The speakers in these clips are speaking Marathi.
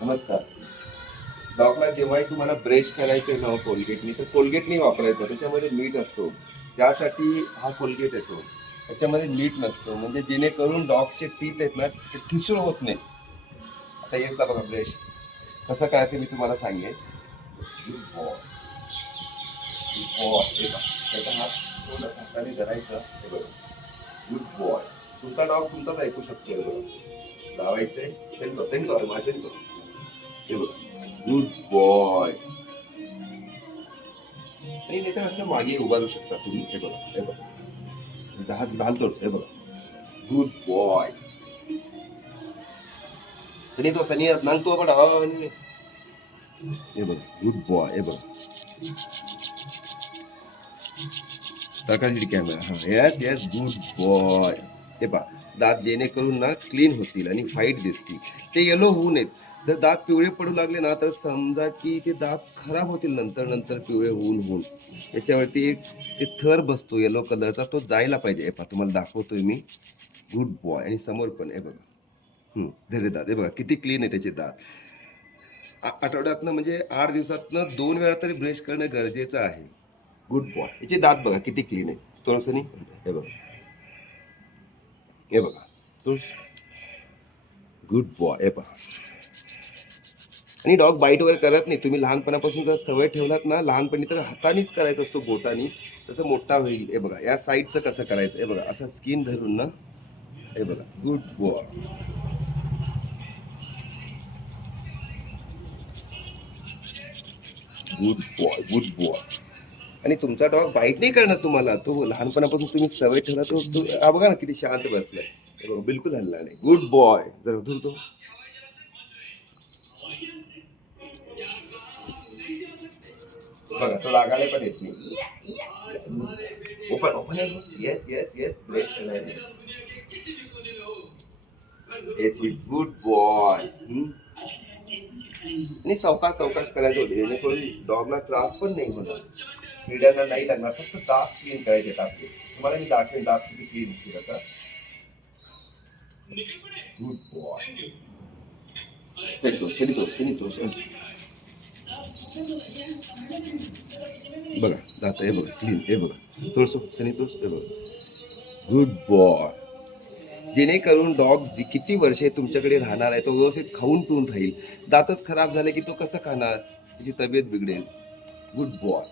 नमस्कार. डॉगला जेव्हाही तुम्हाला ब्रश करायचं ना हो कोलगेटनी तर कोलगेट नाही वापरायचं. त्याच्यामध्ये मीठ असतो. त्यासाठी हा कोलगेट येतो. त्याच्यामध्ये मीठ नसतो. म्हणजे जेणेकरून डॉगचे टीथ आहेत ना ते ठिसूळ होत नाही. आता येतला बघा ब्रश. कसं करायचं मी तुम्हाला सांगेन. हे त्याचा हा थोडासा हाताने धरायचा हे बघा गुड बॉय तुमचा डॉग तुमचाच ऐकू शकतो हे बघा. लावायचंय. सेंड सेंड कर माझं गुड बॉय आणि नाही तर असं मागे उभारू शकता तुम्ही. हे बघा हे बघा. दहा घालतोच हे बघा. गुड बॉय सनी तो सनी नांग तो बडा हे बघा गुड बॉय हे बघा. टाकायची कॅमेरा हा. यस यस गुड बॉय हे पहा दात जेणेकरून ना क्लीन होतील आणि व्हाईट दिसतील. ते येलो होऊ नयेत. जर दात पिवळे पडू लागले ना तर समजा की ते दात खराब होतील नंतर नंतर पिवळे होऊन होऊन. याच्यावरती एक ते थर बसतो येलो कलरचा तो जायला पाहिजे. हे पहा तुम्हाला दाखवतोय मी. गुड बॉय आणि समोर पण हे बघा. धरे दात. हे बघा किती क्लीन आहे त्याचे दात. आठवड्यातनं म्हणजे आठ दिवसातनं दोन वेळा तरी ब्रश करणं गरजेचं आहे. गुड बॉय याचे दात बघा किती क्लीन आहे तुळसनी हे बघा. हे बघा. तो गुड बॉय हे पहा. आणि डॉग बाईट वगैरे करत नाही. तुम्ही लहानपणापासून जर सवय ठेवलात ना लहानपणी तर हातानेच करायचं असतो बोटानी. तसं मोठा होईल. हे बघा या साईडचं कसं करायचं? हे बघा असा स्किन धरून ना. हे बघा good boy. Good boy good boy. आणि तुमचा डॉग बाईट नाही करणार तुम्हाला. तो लहानपणापासून तुम्ही सवय ठेवला तो बघा ना किती शांत बसलाय. हे बघा, बिलकुल हल्ला नाही. Good boy. जर उठून बघा तो लागायला पण येत नाही open open yes yes yes करायला yes yes it's good boy आणि सावकाश सावकाश करायचं होते जेणेकरून डॉगला त्रास पण नाही होणार मीडियांना नाही लागणार फक्त दात क्लीन करायचे टाकले तुम्हाला मी दाखवेन दात किती क्लीन होतील आता गुड बॉय सेनितो सेनितो सेनितो बघा दात हे बघा क्लीन हे बघा. थोडंसं तोस हे बघा. गुड बॉय जेणेकरून डॉग जी किती वर्षे तुमच्याकडे राहणार आहे तो व्यवस्थित खाऊन पिऊन राहील. दातच खराब झाले की तो कसं खाणार? त्याची तब्येत बिघडेल. गुड बॉय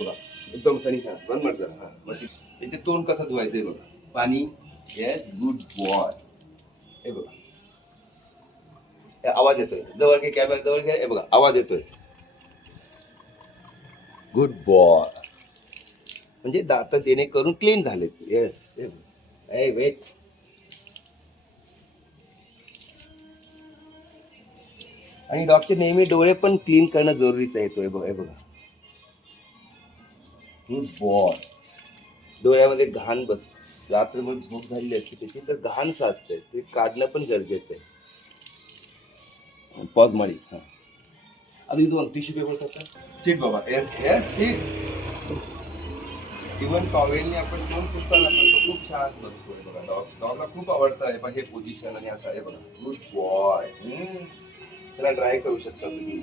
बघा एकदम सनी खा. वन मार जरा हा त्याचे तोंड कसं धुवायचंय बघा. पाणी. येस गुड बॉय हे बघा. आवाज येतोय. जवळ घे कॅमेरा जवळ घ्या हे बघा आवाज येतोय. गुड बॉय म्हणजे दात जेणेकरून क्लीन झालेत येस ए वेट आणि डॉक्टर नेहमी डोळे पण क्लीन करणं जरुरीचं आहे तो. बघा बघा. गुड बॉय डोळ्यामध्ये घाण बस रात्रभर झोप झालेली असते त्याची तर घाण साचते ते काढणं पण गरजेचं आहे. पॉज मारी हां. आता इथं टिश्यू पेपर टाका सीट बाबा येस येस सीट इवन टॉवेलने आपण दोन पुसताना पण तो खूप छान बसतोय बघा. डॉग डॉगला खूप आवडतं आहे. पण हे पोझिशन आणि असं आहे बघा. गुड बॉय त्याला ड्राय करू शकता तुम्ही.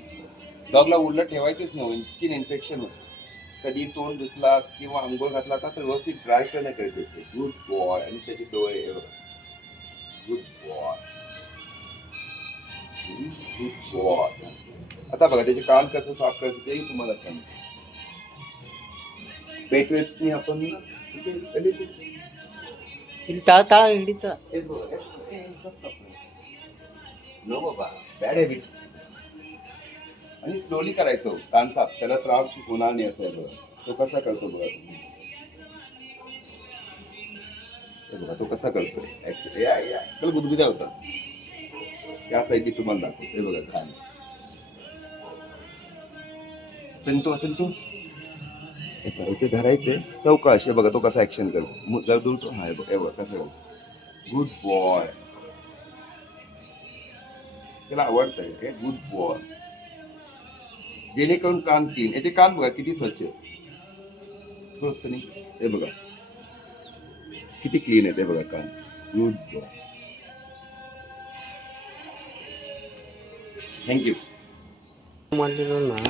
डॉगला उलट ठेवायचंच नाही. स्किन इन्फेक्शन होतं. कधी तोंड धुतला किंवा आंघोळ घातला तर व्यवस्थित ड्राय करणं गरजेचं आहे. गुड बॉय आणि त्याचे डोळे हे बघा. गुड बॉय गुड बॉय आता बघा त्याचे कान कसं साफ करायचं तेही तुम्हाला सांग पेटवेप्सनी आपण टाळ टाळ हिडीचा नो बाबा बॅड हॅबिट आणि स्लोली करायचं हो, कान साफ. त्याला त्रास होणार नाही असं बघा. तो कसा करतो बघा बघा तो कसा करतो ऍक्च्युली या या. त्याला गुदगुद्या होता त्या साईडनी तुम्हाला दाखवतो. हे बघा धान पिंटू असेल तू? इथे धरायचं आहे बघा तो कसा ॲक्शन करतो. जर दूर तो हा बघ कसं करतो. गुड बॉय त्याला आवडतंय गुड बॉय जेणेकरून कान क्लीन याचे कान बघा, किती स्वच्छ आहेत. तो नाही. हे बघा. किती क्लीन आहे ते बघा, कान. गुड बॉय थँक्यू म्हणलेलो ना.